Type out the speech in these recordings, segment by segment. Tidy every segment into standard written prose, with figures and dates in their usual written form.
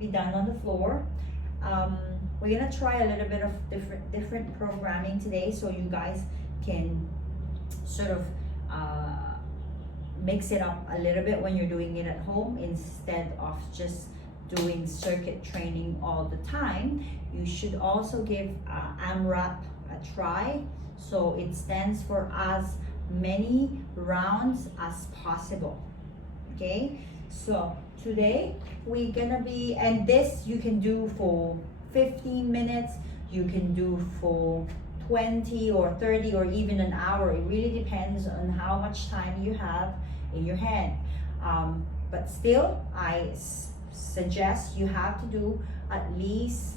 be done on the floor. We're gonna try a little bit of different programming today, so you guys can sort of mix it up a little bit when you're doing it at home, instead of just doing circuit training all the time. You should also give AMRAP a try. So it stands for as many rounds as possible. Okay, so today we're gonna be, and this you can do for 15 minutes, you can do for 20 or 30 or even an hour. It really depends on how much time you have in your hand. But still, I suggest you have to do at least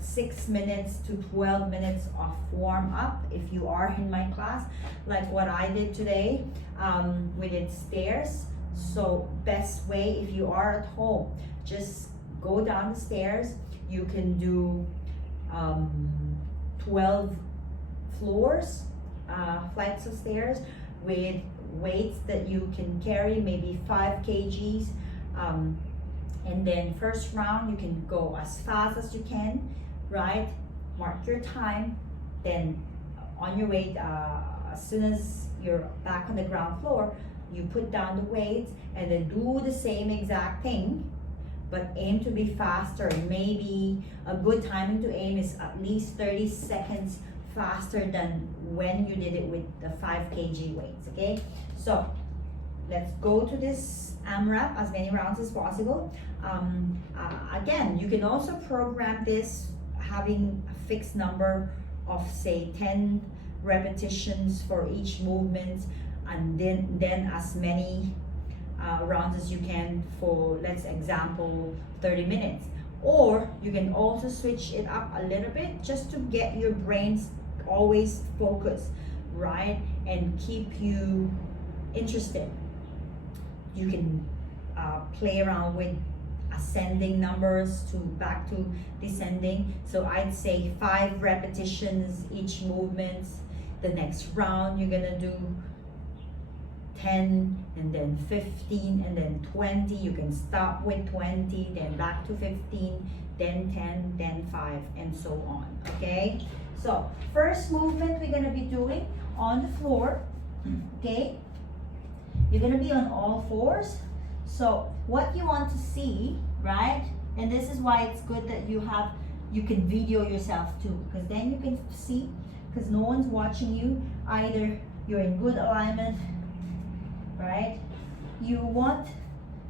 6 minutes to 12 minutes of warm up if you are in my class, like what I did today. We did stairs. So best way, if you are at home, just go down the stairs. You can do 12 floors, flights of stairs with weights that you can carry, maybe 5 kgs. And then first round, you can go as fast as you can, right? Mark your time. Then on your way, as soon as you're back on the ground floor, you put down the weights and then do the same exact thing, but aim to be faster. Maybe a good timing to aim is at least 30 seconds faster than when you did it with the 5 kg weights, okay? So let's go to this AMRAP, as many rounds as possible. Again, you can also program this having a fixed number of, say, 10 repetitions for each movement, and then as many rounds as you can for, let's example, 30 minutes. Or you can also switch it up a little bit just to get your brains always focused, right? And keep you interested. You can play around with ascending numbers to back to descending. So I'd say 5 repetitions each movement. The next round you're gonna do 10 and then 15 and then 20. You can stop with 20, then back to 15, then 10, then 5, and so on. Okay, so first movement we're gonna be doing on the floor. Okay, you're gonna be on all fours. So what you want to see, right? And this is why it's good that you can video yourself too, because then you can see, because no one's watching you. Either you're in good alignment, right? You want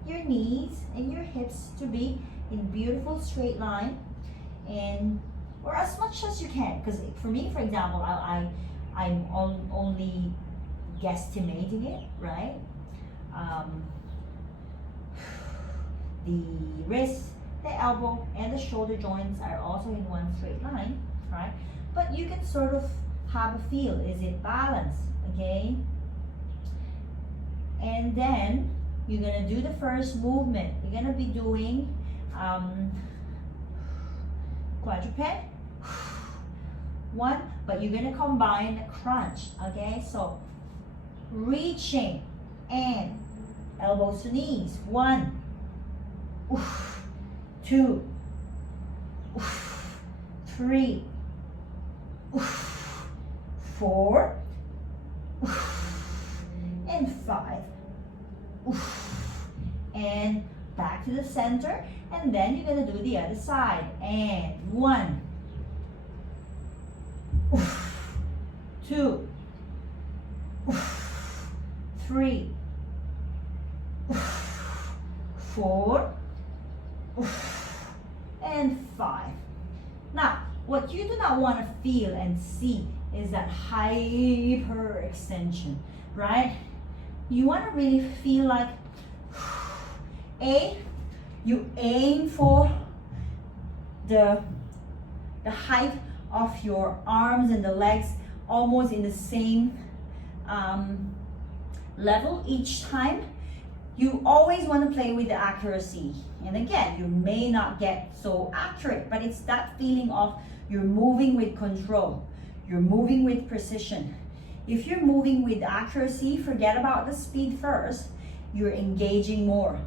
your knees and your hips to be in beautiful straight line, and or as much as you can. Because for me, for example, I'm only guesstimating it, right? The wrist, the elbow, and the shoulder joints are also in one straight line, right? But you can sort of have a feel. Is it balanced? Okay. And then you're gonna do the first movement. You're gonna be doing quadruped, one, but you're gonna combine the crunch. Okay, so reaching and elbows to knees. 1, 2, 3, 4, and 5. And back to the center, and then you're gonna do the other side. And 1, 2, 3, 4, and 5. Now, what you do not want to feel and see is that hyper extension, right? You want to really feel like you aim for the height of your arms and the legs almost in the same level each time. You always want to play with the accuracy. And again, you may not get so accurate, but it's that feeling of you're moving with control. You're moving with precision. If you're moving with accuracy, forget about the speed first. You're engaging more.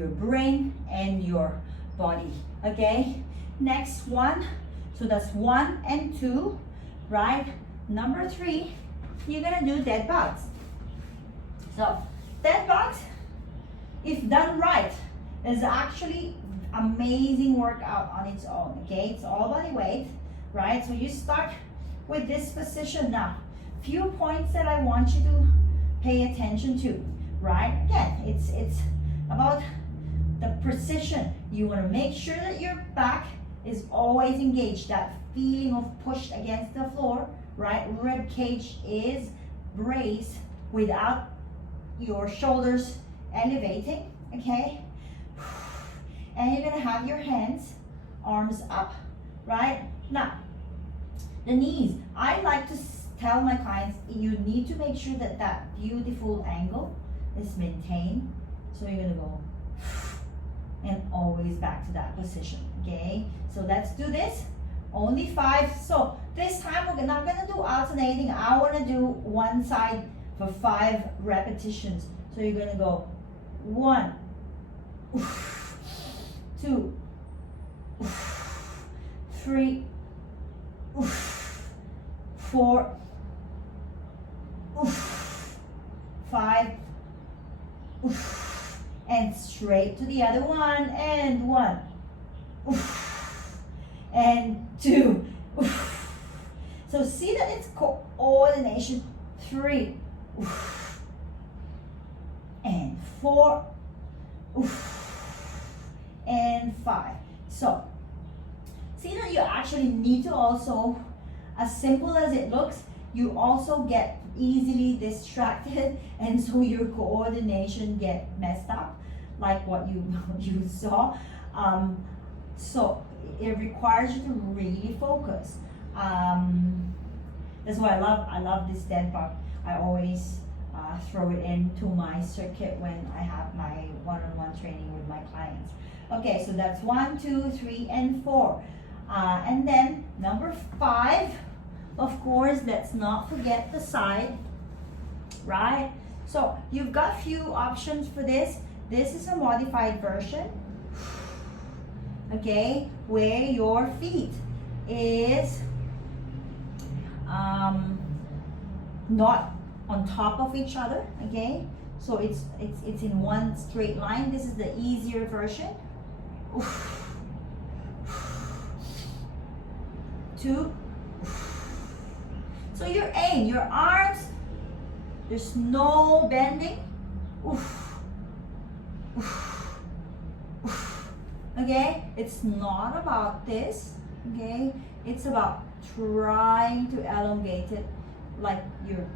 your brain and your body. Okay, next one. So that's 1 and 2, right? Number 3, you're gonna do dead bugs. So dead bugs, if done right, is actually amazing workout on its own. Okay, it's all body weight, right? So you start with this position now. Few points that I want you to pay attention to, right? Again, it's about the precision. You want to make sure that your back is always engaged, that feeling of pushed against the floor, right? Rib cage is braced without your shoulders elevating, okay? And you're gonna have your hands, arms up, right? Now, the knees, I like to tell my clients, you need to make sure that that beautiful angle is maintained. So you're gonna go and always back to that position, okay? So let's do this, only 5. So this time we're not gonna do alternating. I wanna do one side for 5 repetitions. So you're gonna go 1, 2, 3, 4, 5, and straight to the other one, and 1, and 2. So see that it's coordination. 3, and 4, and 5. So see that you actually need to also, as simple as it looks, you also get easily distracted, and so your coordination get messed up, like what you saw. So it requires you to really focus. That's why I love this dead bug. I always throw it into my circuit when I have my one-on-one training with my clients. Okay, so that's 1, 2, 3, and 4. And then number 5, of course, let's not forget the side, right? So you've got few options for this. This is a modified version, okay, where your feet is not on top of each other, okay? So it's in one straight line. This is the easier version. 2. So your aim, your arms, there's no bending. Okay, it's not about this, okay? It's about trying to elongate it, like you're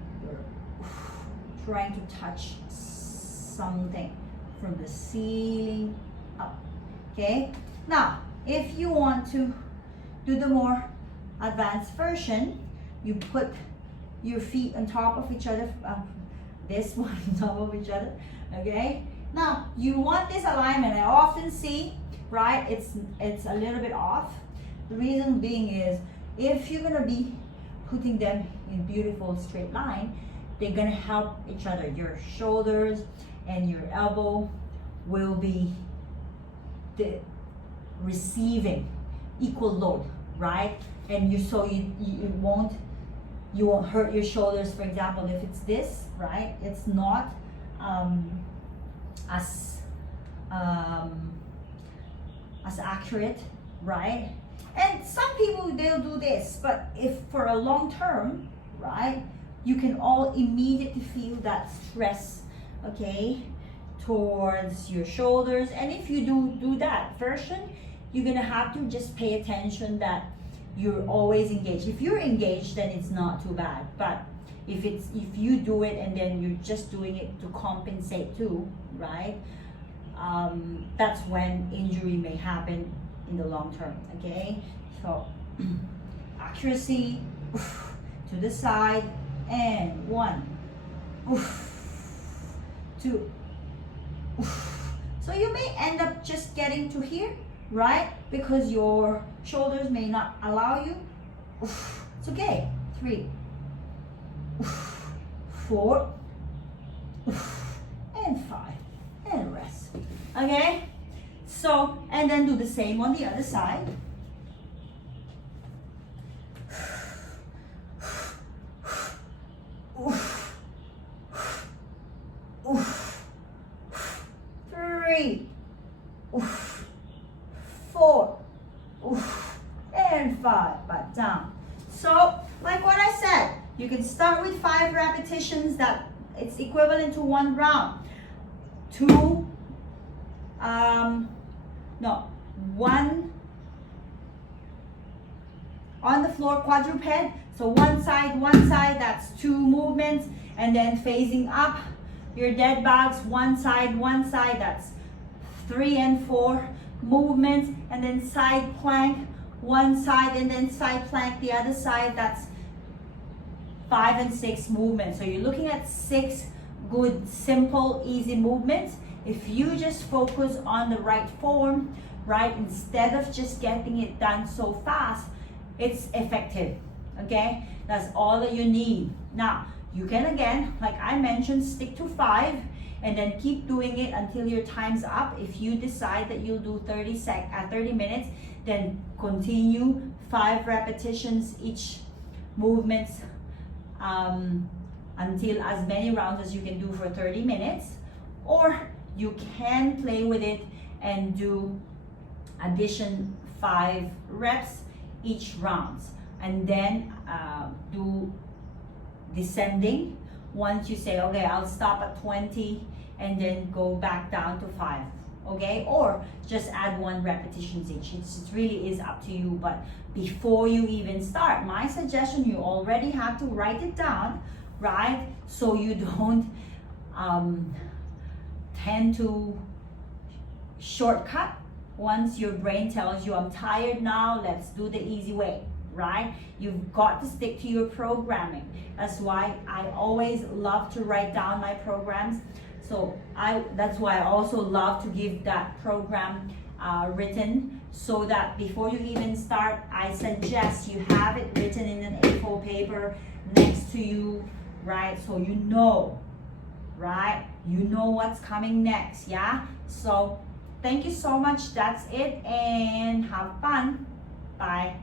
trying to touch something from the ceiling up, okay? Now, if you want to do the more advanced version, you put your feet on top of each other, this one on top of each other, okay? Now, you want this alignment. I often see, right, it's a little bit off. The reason being is, if you're gonna be putting them in beautiful straight line, they're gonna help each other. Your shoulders and your elbow will be receiving equal load, right? And you won't hurt your shoulders. For example, if it's this, right, it's not as accurate, right? And some people, they'll do this, but if for a long term, right, you can all immediately feel that stress, okay, towards your shoulders. And if you do that version, you're gonna have to just pay attention that you're always engaged. If you're engaged, then it's not too bad. But if you do it and then you're just doing it to compensate too, right? That's when injury may happen in the long term, okay? So accuracy, to the side, and 1, 2. So you may end up just getting to here, right? Because your shoulders may not allow you. It's okay. 3, 4, and 5, and rest. Okay, so, and then do the same on the other side. Three, 4, and 5, back down. So, like what I said, you can start with 5 repetitions, that it's equivalent to 1 round. 1 on the floor quadruped. So one side, that's 2 movements, and then phasing up your dead bugs, one side, that's 3 and 4 movements, and then side plank, one side, and then side plank the other side, that's 5 and 6 movements. So you're looking at 6 good, simple, easy movements. If you just focus on the right form, right, instead of just getting it done so fast, it's effective. Okay, that's all that you need. Now you can, again, like I mentioned, stick to 5 and then keep doing it until your time's up. If you decide that you'll do 30 minutes, then continue 5 repetitions each movement until as many rounds as you can do for 30 minutes. Or you can play with it and do addition 5 reps each round, and then do descending. Once you say, okay, I'll stop at 20 and then go back down to 5, okay? Or just add 1 repetitions each. It really is up to you. But before you even start, my suggestion, you already have to write it down, right? So you don't tend to shortcut. Once your brain tells you, I'm tired now, let's do the easy way, right? You've got to stick to your programming. That's why I always love to write down my programs. So that's why I also love to give that program written, so that before you even start, I suggest you have it written in an A4 paper next to you, right? So you know, right? You know what's coming next, yeah? So thank you so much. That's it, and have fun. Bye.